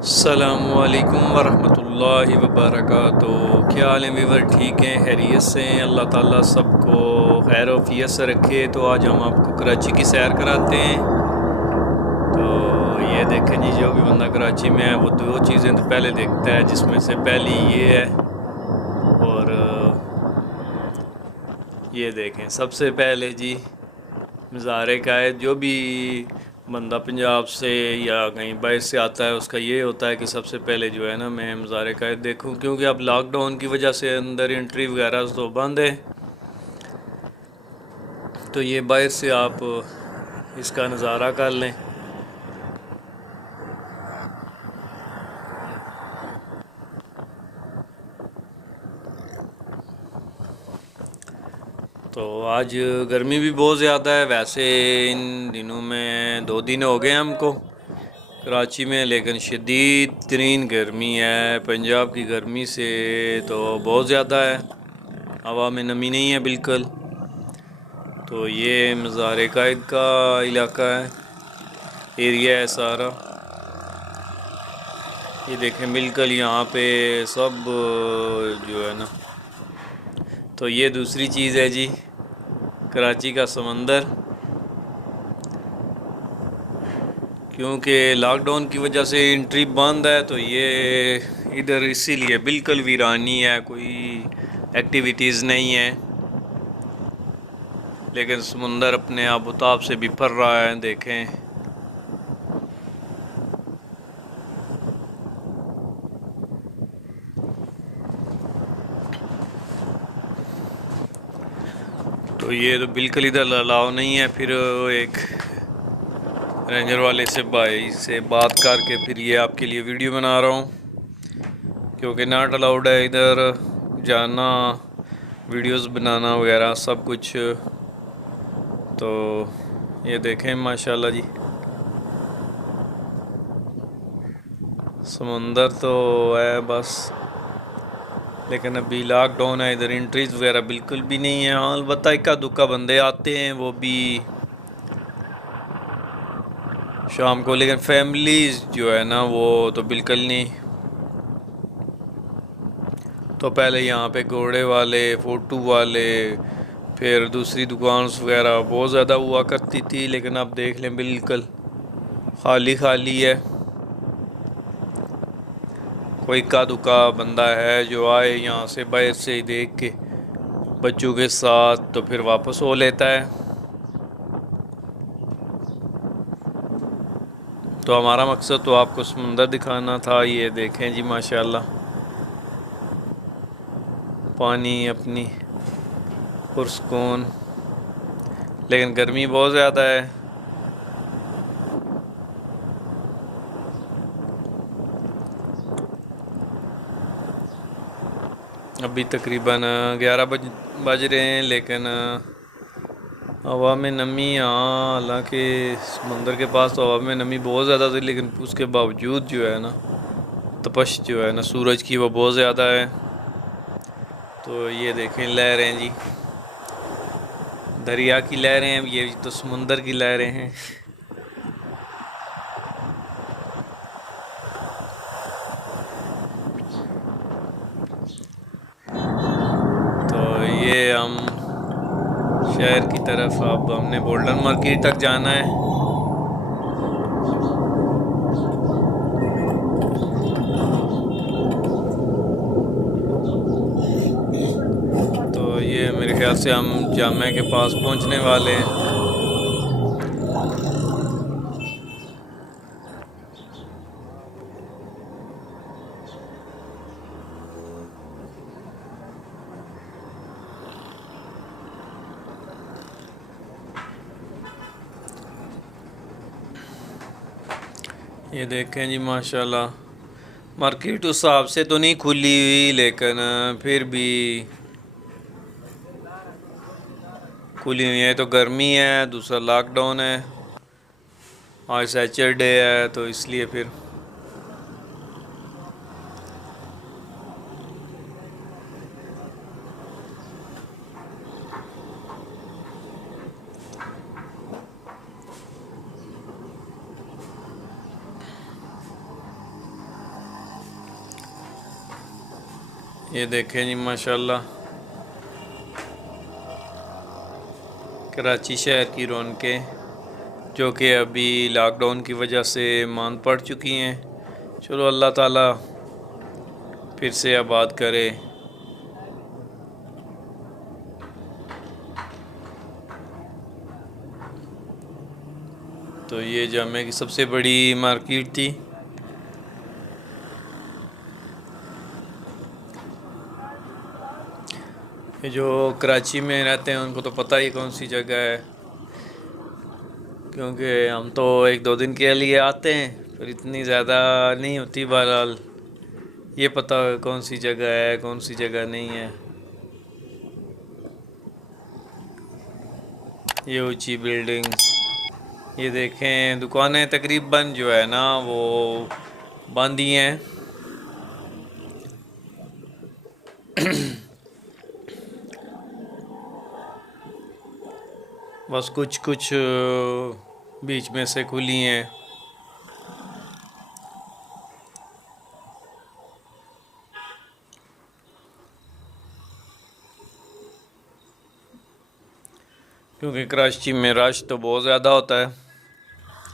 अस्सलामुअलैकुम वरहमतुल्लाहि वबरकातुहू। क्या हाल है वीवर? ठीक हैं, खैरियत से हैं? अल्लाह ताला सबको खैर वफियत से रखे। तो आज हम आपको कराची की सैर कराते हैं। तो ये देखें जी, जो भी बंदा कराची में है वो दो चीज़ें तो पहले देखता है, जिसमें से पहली ये है। और ये देखें, सबसे पहले जी मज़ार कायद। जो भी बंदा पंजाब से या कहीं बाहर से आता है, उसका ये होता है कि सबसे पहले जो है ना, मैं मज़ार कायद देखूं, क्योंकि अब लॉकडाउन की वजह से अंदर एंट्री वगैरह तो बंद है। तो ये बाहर से आप इसका नज़ारा कर लें। तो आज गर्मी भी बहुत ज़्यादा है वैसे। इन दिनों में 2 दिन हो गए हमको कराची में, लेकिन शदीद तरीन गर्मी है। पंजाब की गर्मी से तो बहुत ज़्यादा है। हवा में नमी नहीं है बिल्कुल। तो ये मज़ार कायद का इलाका है, एरिया है सारा। ये देखें बिल्कुल यहाँ पे सब जो है ना। तो ये दूसरी चीज़ है जी, कराची का समंदर। क्योंकि लॉकडाउन की वजह से एंट्री बंद है, तो ये इधर इसीलिए बिल्कुल वीरानी है, कोई एक्टिविटीज़ नहीं है। लेकिन समुंदर अपने आबोताब से बिफर रहा है, देखें। तो ये तो बिल्कुल इधर अलाउ नहीं है। फिर एक रेंजर वाले से भाई से बात करके फिर ये आपके लिए वीडियो बना रहा हूँ, क्योंकि नॉट अलाउड है इधर जाना, वीडियोस बनाना वगैरह सब कुछ। तो ये देखें माशाल्लाह जी, समंदर तो है बस। लेकिन अभी लॉकडाउन है, इधर एंट्रीज वगैरह बिल्कुल भी नहीं है। हाँ, अलबत्ता इक्का दुक्का बंदे आते हैं, वो भी शाम को। लेकिन फैमिलीज जो है ना, वो तो बिल्कुल नहीं। तो पहले यहाँ पे घोड़े वाले, फोटो वाले, फिर दूसरी दुकान वगैरह बहुत ज़्यादा हुआ करती थी। लेकिन अब देख लें बिल्कुल खाली खाली है। कोई इक्का दुक्का बंदा है जो आए यहाँ से बाहर से ही देख के बच्चों के साथ, तो फिर वापस हो लेता है। तो हमारा मकसद तो आपको समुंदर दिखाना था। ये देखें जी माशाल्लाह, पानी अपनी पुरस्कून। लेकिन गर्मी बहुत ज़्यादा है। अभी तकरीबन 11 बज रहे हैं, लेकिन हवा में नमी, हाँ हालांकि समंदर के पास तो हवा में नमी बहुत ज़्यादा थी, लेकिन उसके बावजूद जो है ना, तपश जो है ना सूरज की, वो बहुत ज़्यादा है। तो ये देखें लहरें जी, दरिया की लहरें हैं, ये तो समुंदर की लहरें हैं। तो ये हम शहर की तरफ, अब हमने गोल्डन मार्केट तक जाना है। तो ये मेरे ख्याल से हम जामे के पास पहुंचने वाले हैं। ये देखें जी माशाल्लाह, मार्केट उस हिसाब से तो नहीं खुली हुई, लेकिन फिर भी खुली हुई है। तो गर्मी है, दूसरा लॉकडाउन है, आज सैटरडे है, तो इसलिए फिर ये देखें जी माशाल्लाह कराची शहर की रौनकें, जो कि अभी लॉकडाउन की वजह से मांद पड़ चुकी हैं। चलो अल्लाह ताला फिर से आबाद करे। तो ये जामे की सबसे बड़ी मार्केट थी। ये जो कराची में रहते हैं उनको तो पता ही कौन सी जगह है, क्योंकि हम तो एक दो दिन के लिए आते हैं, फिर इतनी ज़्यादा नहीं होती। बहरहाल ये पता कौन सी जगह है कौन सी जगह नहीं है। ये ऊंची बिल्डिंग्स, ये देखें दुकानें तकरीबन जो है ना वो बंद ही हैं। बस कुछ कुछ बीच में से खुली हैं। क्योंकि कराची में रश तो बहुत ज़्यादा होता है,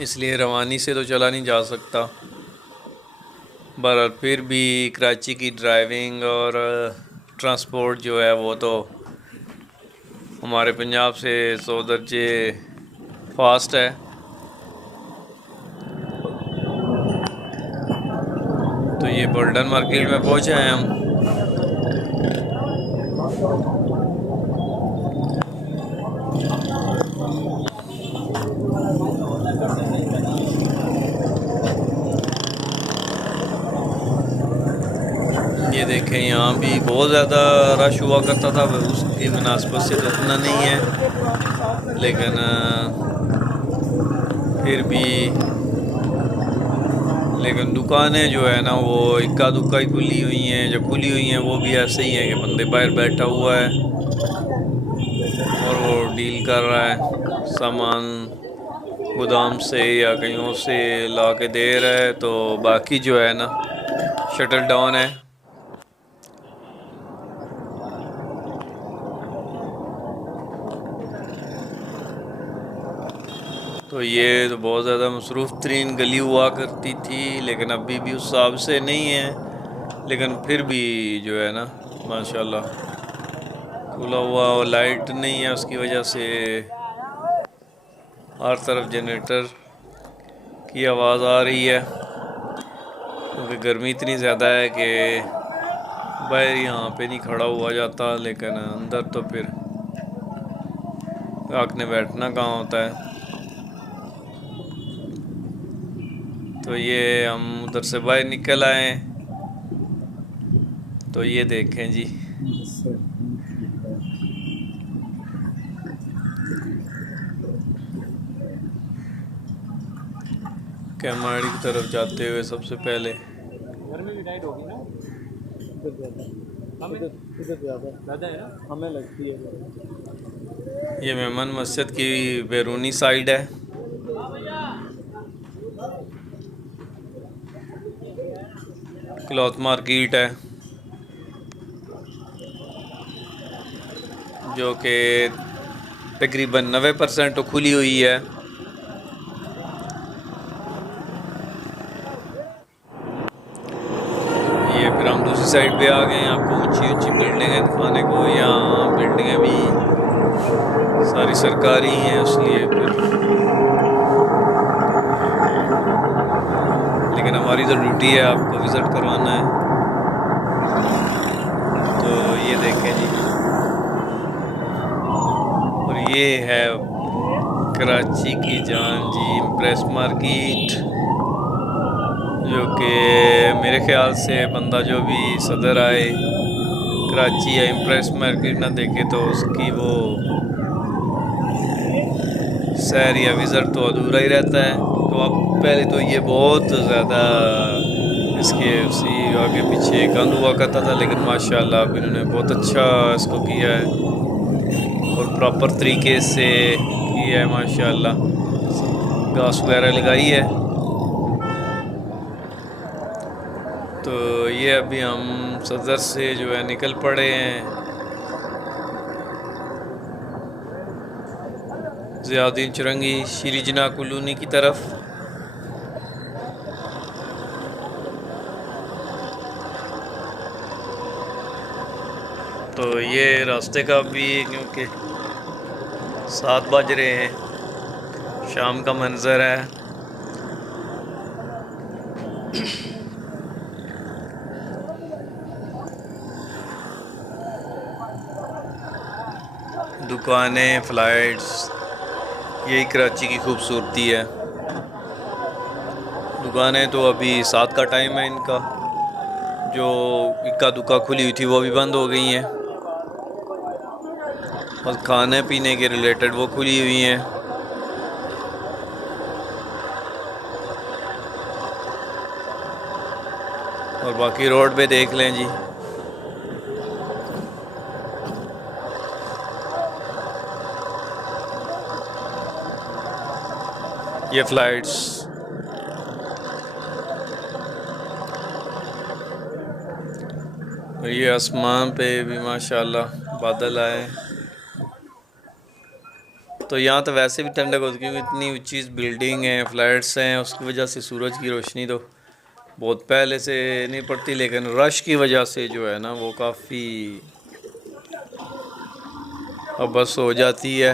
इसलिए रवानी से तो चला नहीं जा सकता। बहरहाल फिर भी कराची की ड्राइविंग और ट्रांसपोर्ट जो है वो तो हमारे पंजाब से 100 दर्जे फास्ट है। तो ये बोल्डन मार्केट में पहुंचे हैं हम। ये देखें यहाँ भी बहुत ज़्यादा रश हुआ करता था, उसकी मुनासबत से तो इतना नहीं है, लेकिन फिर भी दुकानें जो है ना वो इक्का दुक्का ही खुली हुई हैं। जो खुली हुई हैं वो भी ऐसे ही है कि बंदे बाहर बैठा हुआ है और वो डील कर रहा है, सामान गोदाम से या कहीं से ला के दे रहा है। तो बाकी जो है ना शटल डाउन है। तो ये तो बहुत ज़्यादा मसरूफ़ तरीन गली हुआ करती थी, लेकिन अभी भी उस हिसाब से नहीं है। लेकिन फिर भी जो है ना माशाल्लाह खुला हुआ और लाइट नहीं है, उसकी वजह से हर तरफ जनरेटर की आवाज़ आ रही है। क्योंकि गर्मी इतनी ज़्यादा है कि बाहर यहाँ पे नहीं खड़ा हुआ जाता, लेकिन अंदर तो फिर आँखने बैठना कहाँ होता है। तो ये हम उधर से बाहर निकल आए। तो ये देखें जी कैमाड़ी की तरफ जाते हुए सबसे पहले घर में भी टाइट होगी ना, इधर ज़्यादा है ना, हमें लगती है। ये मेमन मस्जिद की बैरूनी साइड है। क्लॉथ मार्केट है जो कि तकरीबन 90% तो खुली हुई है। ये फिर हम दूसरी साइड पे आ गए हैं, आपको ऊंची ऊंची बिल्डिंगें दिखाने को। यहाँ बिल्डिंगें भी सारी सरकारी हैं, इसलिए फिर लेकिन हमारी तो ड्यूटी है आपको विज़िट करवाना है। तो ये देखें जी, और ये है कराची की जान जी इम्प्रेस मार्केट, जो कि मेरे ख्याल से बंदा जो भी सदर आए कराची या इम्प्रेस मार्केट ना देखे तो उसकी वो सैर या विज़िट तो अधूरा ही रहता है। तो अब पहले तो ये बहुत ज़्यादा इसके उसी आगे पीछे गंद हुआ करता था, लेकिन माशाल्लाह अब इन्होंने बहुत अच्छा इसको किया है और प्रॉपर तरीके से किया है माशाल्लाह। घास वगैरह लगाई है। तो ये अभी हम सदर से जो है निकल पड़े हैं ज़ियाउद्दीन चुरंगी श्री जिन्ना कॉलोनी की तरफ। तो ये रास्ते का भी क्योंकि 7 बज रहे हैं, शाम का मंज़र है। दुकानें, फ्लाइट्स, यही कराची की खूबसूरती है। दुकानें तो अभी 7 का टाइम है इनका, जो इक्का दुक्का खुली हुई थी वो भी बंद हो गई हैं, और खाने पीने के रिलेटेड वो खुली हुई हैं। और बाकी रोड पे देख लें जी, ये फ्लाइट्स। और ये आसमान पे भी माशाल्लाह बादल आए। तो यहाँ तो वैसे भी ठंडक होती है क्योंकि इतनी ऊंची बिल्डिंग है, फ्लैट्स हैं, उसकी वजह से सूरज की रोशनी तो बहुत पहले से नहीं पड़ती, लेकिन रश की वजह से जो है ना वो काफ़ी अब बस हो जाती है।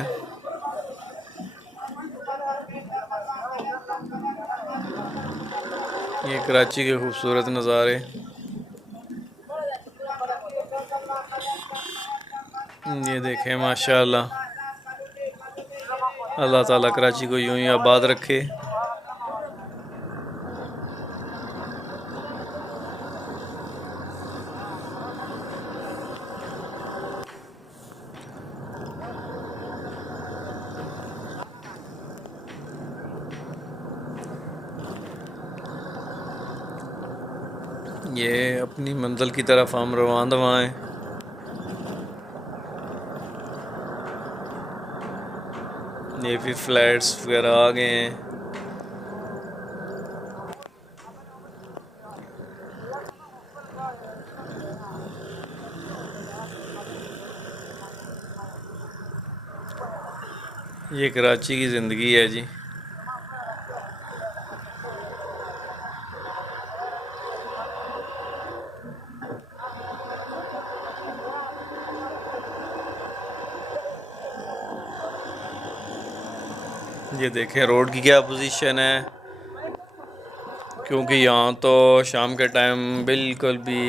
ये कराची के खूबसूरत नज़ारे। ये देखें माशाल्लाह, अल्लाह ताला कराची को यूं ही आबाद रखे। ये अपनी मंजिल की तरफ हम रवाना हैं। ये भी फ्लैट्स वगैरह आ गए हैं। ये कराची की ज़िंदगी है जी। ये देखें रोड की क्या पोजीशन है, क्योंकि यहाँ तो शाम के टाइम बिल्कुल भी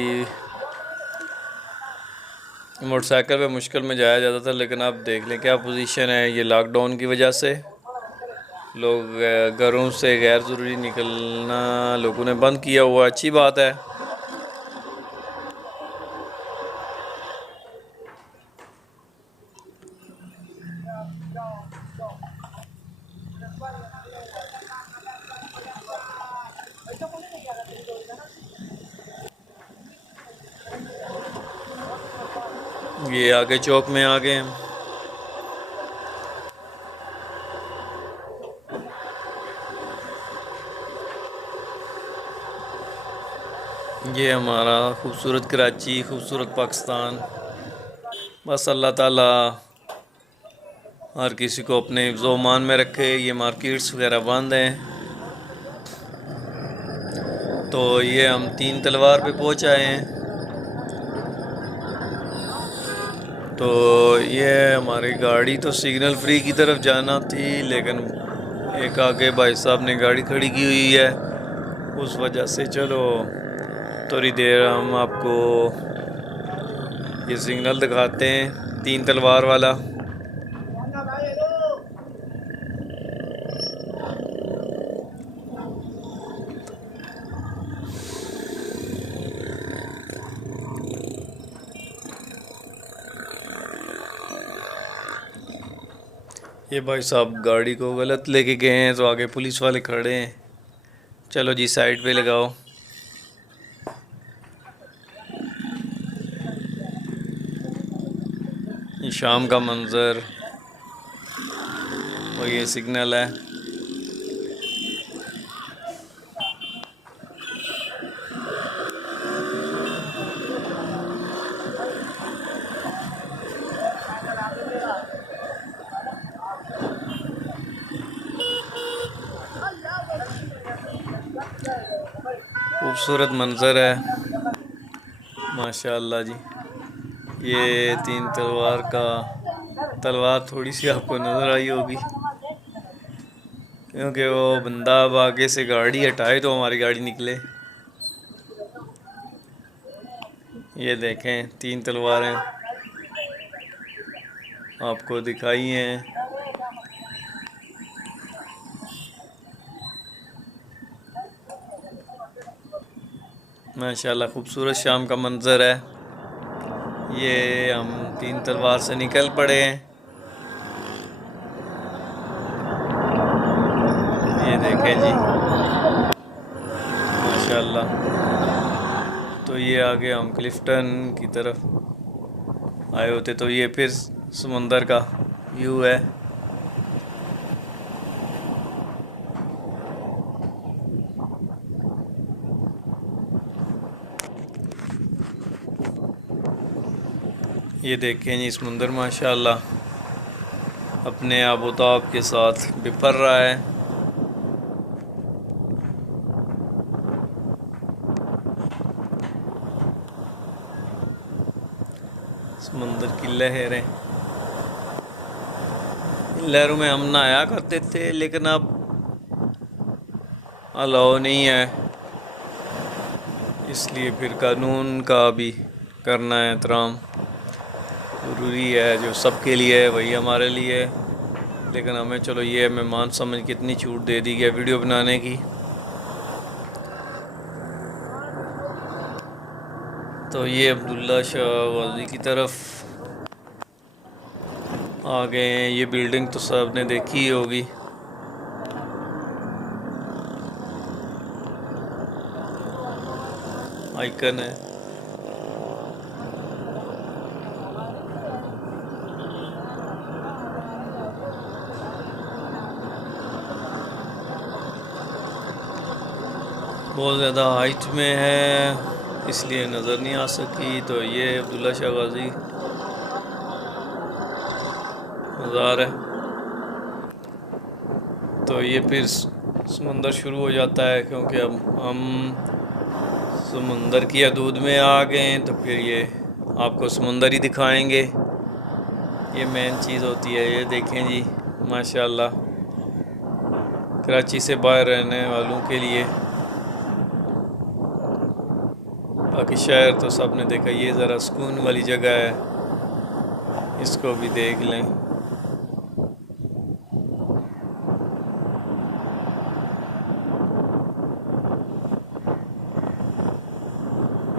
मोटरसाइकिल पे मुश्किल में जाया जाता था, लेकिन अब देख लें क्या पोजीशन है। ये लॉकडाउन की वजह से लोग घरों से गैर ज़रूरी निकलना लोगों ने बंद किया हुआ, अच्छी बात है। ये आगे चौक में आ गए हम। ये हमारा खूबसूरत कराची, खूबसूरत पाकिस्तान। बस अल्लाह ताला हर किसी को अपने हिफ्ज़-ओ-अमान में रखे। ये मार्केट्स वगैरह बंद हैं। तो ये हम 3 तलवार पे पहुँच आए हैं। तो ये हमारी गाड़ी तो सिग्नल फ्री की तरफ जाना थी, लेकिन एक आगे भाई साहब ने गाड़ी खड़ी की हुई है, उस वजह से चलो थोड़ी देर हम आपको ये सिग्नल दिखाते हैं 3 तलवार वाला। ये भाई साहब गाड़ी को गलत लेके गए हैं, तो आगे पुलिस वाले खड़े हैं। चलो जी साइड पे लगाओ। ये शाम का मंज़र और ये सिग्नल है। खूबसूरत मंज़र है माशाल्लाह जी। ये तीन तलवार का तलवार थोड़ी सी आपको नज़र आई होगी क्योंकि वो बंदा अब आगे से गाड़ी हटाए तो हमारी गाड़ी निकले। ये देखें तीन तलवारें आपको दिखाई हैं। माशाल्लाह खूबसूरत शाम का मंज़र है। ये हम तीन तलवार से निकल पड़े हैं। ये देखें जी माशाल्लाह। तो ये आगे हम क्लिफ्टन की तरफ आए होते तो ये फिर समंदर का व्यू है। ये देखें जी समुंदर माशाल्लाह अपने आबोताब के साथ बिफर रहा है। समुंदर की लहरें, इन लहरों में हम नहाया करते थे लेकिन अब अलाउ नहीं है, इसलिए फिर कानून का भी करना है एहतराम ज़रूरी है। जो सबके लिए है वही हमारे लिए है, लेकिन हमें चलो ये मेहमान समझ के इतनी छूट दे दी गई वीडियो बनाने की। तो ये अब्दुल्ला शाह वाजी की तरफ आ गए हैं। ये बिल्डिंग तो सब ने देखी ही होगी। आइकन है। बहुत ज़्यादा हाइट में है इसलिए नज़र नहीं आ सकी। तो ये अब्दुल्ला शाह गाजी मज़ार है। तो ये फिर समंदर शुरू हो जाता है क्योंकि अब हम समंदर की हदूद में आ गए हैं। तो फिर ये आपको समंदर ही दिखाएंगे, ये मेन चीज़ होती है। ये देखें जी माशाल्लाह कराची से बाहर रहने वालों के लिए, बाकी शहर तो सब ने देखा। ये ज़रा सुकून वाली जगह है, इसको भी देख लें।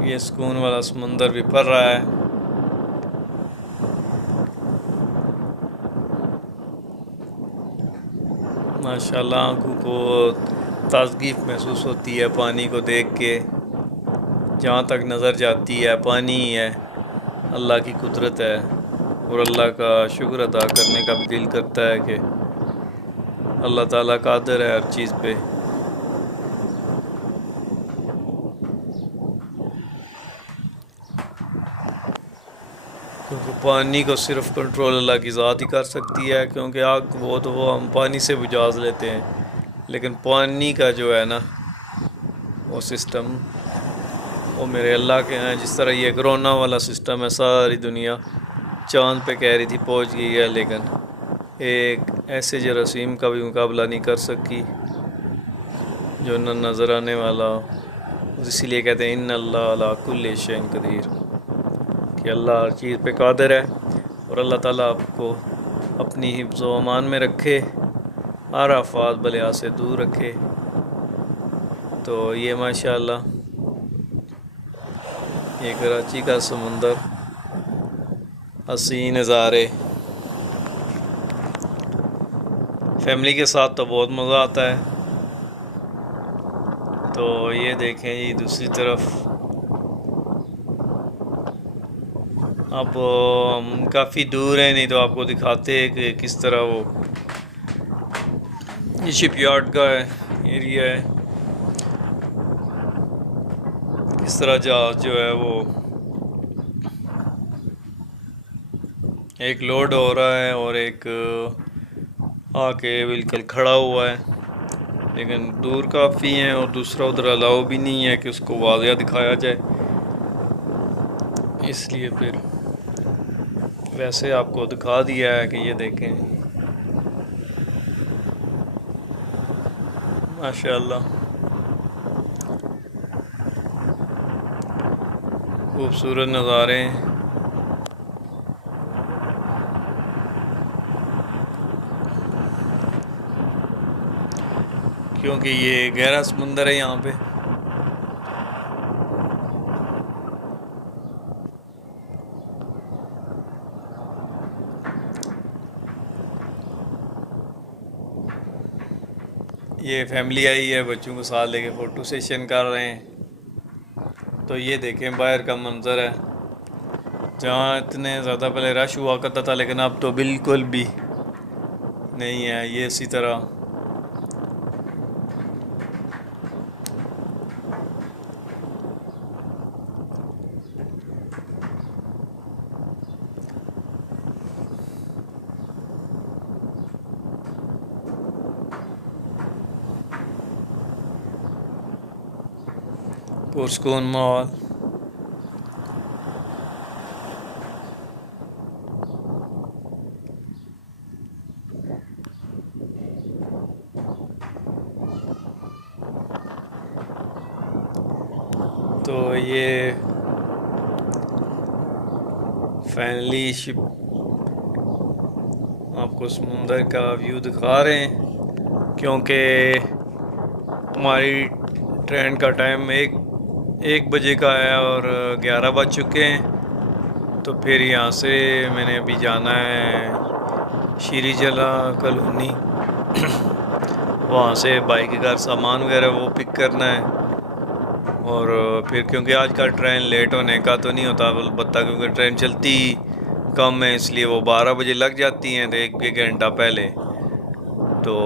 ये सुकून वाला समुंदर भी पड़ रहा है। माशाल्लाह आँखों को ताजगी महसूस होती है पानी को देख के। जहाँ तक नज़र जाती है पानी ही है, अल्लाह की कुदरत है और अल्लाह का शुक्र अदा करने का भी दिल करता है कि अल्लाह ताला कादिर है हर चीज़ पे। क्योंकि पानी को सिर्फ कंट्रोल अल्लाह की ज़ात ही कर सकती है, क्योंकि आग वो तो वो हम पानी से बुझा लेते हैं, लेकिन पानी का जो है ना वो सिस्टम वो मेरे अल्लाह के हैं। जिस तरह ये कोरोना वाला सिस्टम है, सारी दुनिया चाँद पे कह रही थी पहुंच गई है, लेकिन एक ऐसे जरासीम का भी मुकाबला नहीं कर सकी जो न नज़र आने वाला हो। इसीलिए कहते हैं इन्ना अल्लाह अला कुल्लि शैइन कदीर, कि अल्लाह हर चीज़ पे कादिर है। और अल्लाह ताला आपको अपनी हिफ्ज़ व अमान में रखे, हर आफात बलिया से दूर रखे। तो ये माशाल्लाह ये कराची का समुंदर, हसीन नज़ारे, फैमिली के साथ तो बहुत मज़ा आता है। तो ये देखें जी दूसरी तरफ अब हम काफ़ी दूर हैं, नहीं तो आपको दिखाते हैं कि किस तरह वो ये शिपयार्ड का एरिया है, किस तरह जहाज जो है वो एक लोड हो रहा है और एक आके बिल्कुल खड़ा हुआ है। लेकिन दूर काफ़ी हैं और दूसरा उधर अलाउ भी नहीं है कि उसको वाज़िया दिखाया जाए, इसलिए फिर वैसे आपको दिखा दिया है कि ये देखें माशाल्लाह खूबसूरत नज़ारे हैं। क्योंकि ये गहरा समुंदर है यहाँ पे। ये फैमिली आई है, बच्चों को साथ लेके फ़ोटो सेशन कर रहे हैं। तो ये देखें बाहर का मंज़र है, जहाँ इतने ज़्यादा पहले रश हुआ करता था लेकिन अब तो बिल्कुल भी नहीं है। ये इसी तरह पुरस्कून माहौल। तो ये फाइनली शिप आपको समुंदर का व्यू दिखा रहे हैं, क्योंकि हमारी ट्रेन का टाइम एक बजे का है और 11 बज चुके हैं। तो फिर यहाँ से मैंने अभी जाना है श्री जला कॉलोनी वहाँ से बाइक के घर सामान वगैरह वो पिक करना है। और फिर क्योंकि आज का ट्रेन लेट होने का तो नहीं होता, अलबत्ता क्योंकि ट्रेन चलती कम है इसलिए वो 12 बजे लग जाती हैं, तो एक घंटा पहले। तो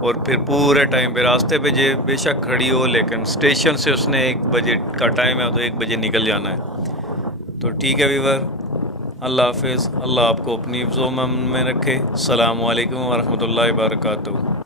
और फिर पूरे टाइम पे रास्ते पे बेशक खड़ी हो, लेकिन स्टेशन से उसने 1 बजे का टाइम है तो 1 बजे निकल जाना है। तो ठीक है वीवर, अल्लाह हाफिज़। अल्लाह आपको अपनी हिफ्ज़-ओ-अमन में रखे। अस्सलामु अलैकुम वरहमतुल्लाहि वबरकातुहू।